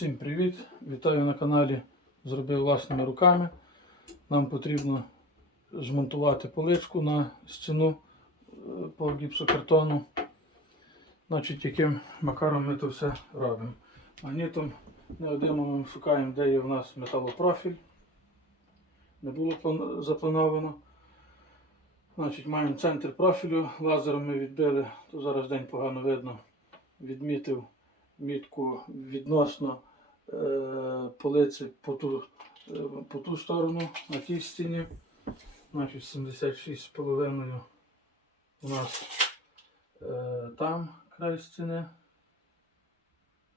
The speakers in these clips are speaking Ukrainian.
Всім привіт! Вітаю на каналі Зробив власними руками. Нам потрібно змонтувати поличку на стіну е, по гіпсокартону. Значить, яким макаром ми то все робимо. Магнітом неодимовим шукаємо, де є в нас металопрофіль. Не було заплановано. Значить, маємо центр профілю, лазером ми відбили, то зараз день погано видно. Відмітив мітку відносно полиці по ту, е, по ту сторону на тій стіні. Значить 76,5 у нас е, там край стіни.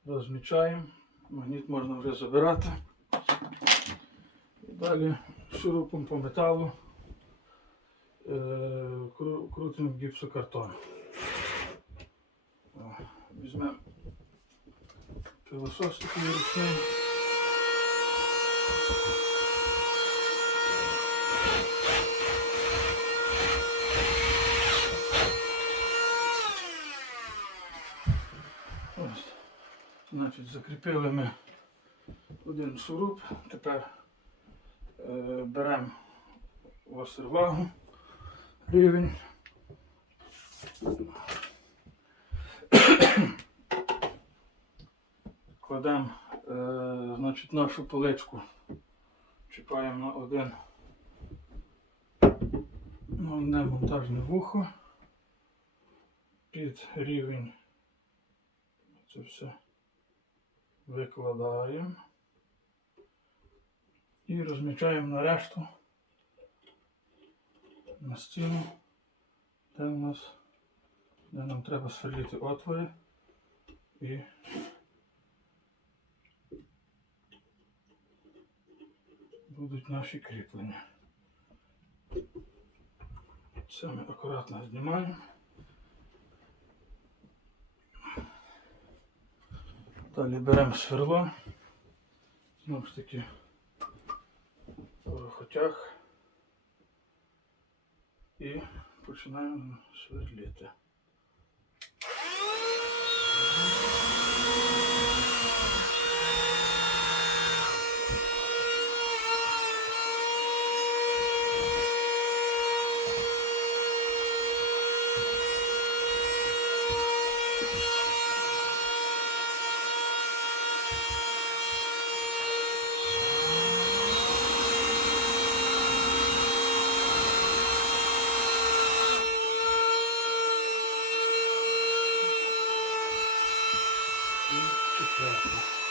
Розмічаємо. Магніт можна вже забирати. І далі шурупом по металу е, кру- крутимо гіпсокартон. Візьмемо пилосос такий ручний. Значить, закріпили ми один шуруп. Тепер е, беремо вагу рівень. Кладемо е, значить, нашу поличку, чіпаємо на один. На одне монтажне вухо. Під рівень. Це все викладаємо. І розмічаємо на решту на стіну, де у нас де нам треба сверлити отвори будуть наші кріплення. Це ми акуратно знімаємо. Далі беремо сверло. Знову ж таки в порохотях і починаємо сверлити. І четверте.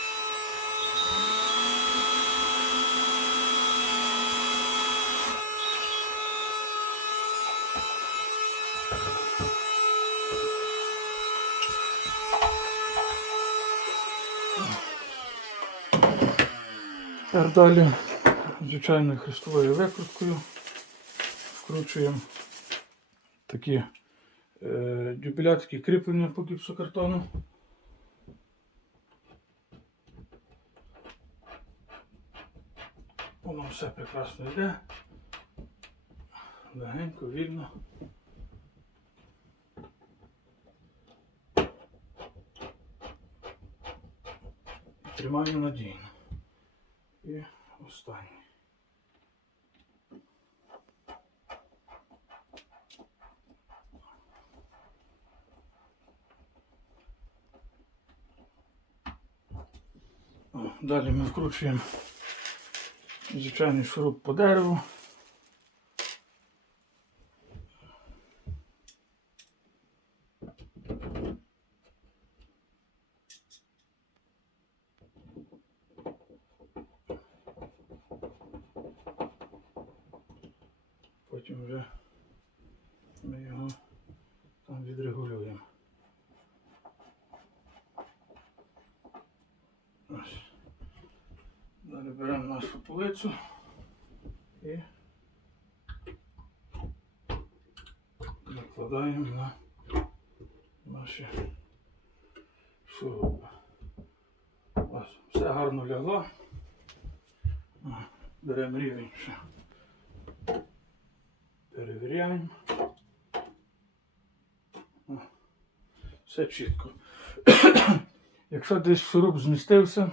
Тепер далі звичайною хрестовою викруткою вкручуємо такі е, дюбелятські кріплення по гіпсокартону. Воно все прекрасно йде. Легенько, вільно. І Тримаємо надійно. І останній. Далі ми вкручуємо звичайний шуруп по дереву. Потім вже ми його там відрегулюємо. Ось. Далі беремо нашу полицю і накладаємо на наші шурупи. Ось, все гарно лягло. Беремо рівень ще. Перевіряємо. Все чітко. Якщо десь шуруп змістився,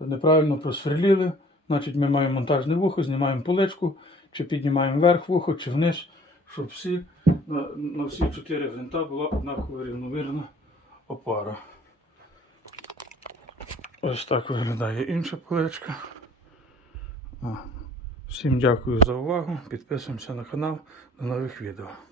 неправильно просверліли. Значить, ми маємо монтажне вухо, знімаємо поличку, чи піднімаємо вверх вухо, чи вниз, щоб всі, на, на всі чотири гвинта була однакова рівновірна опора. Ось так виглядає інша поличка. Всім дякую за увагу. Підписуємося на канал. До нових відео.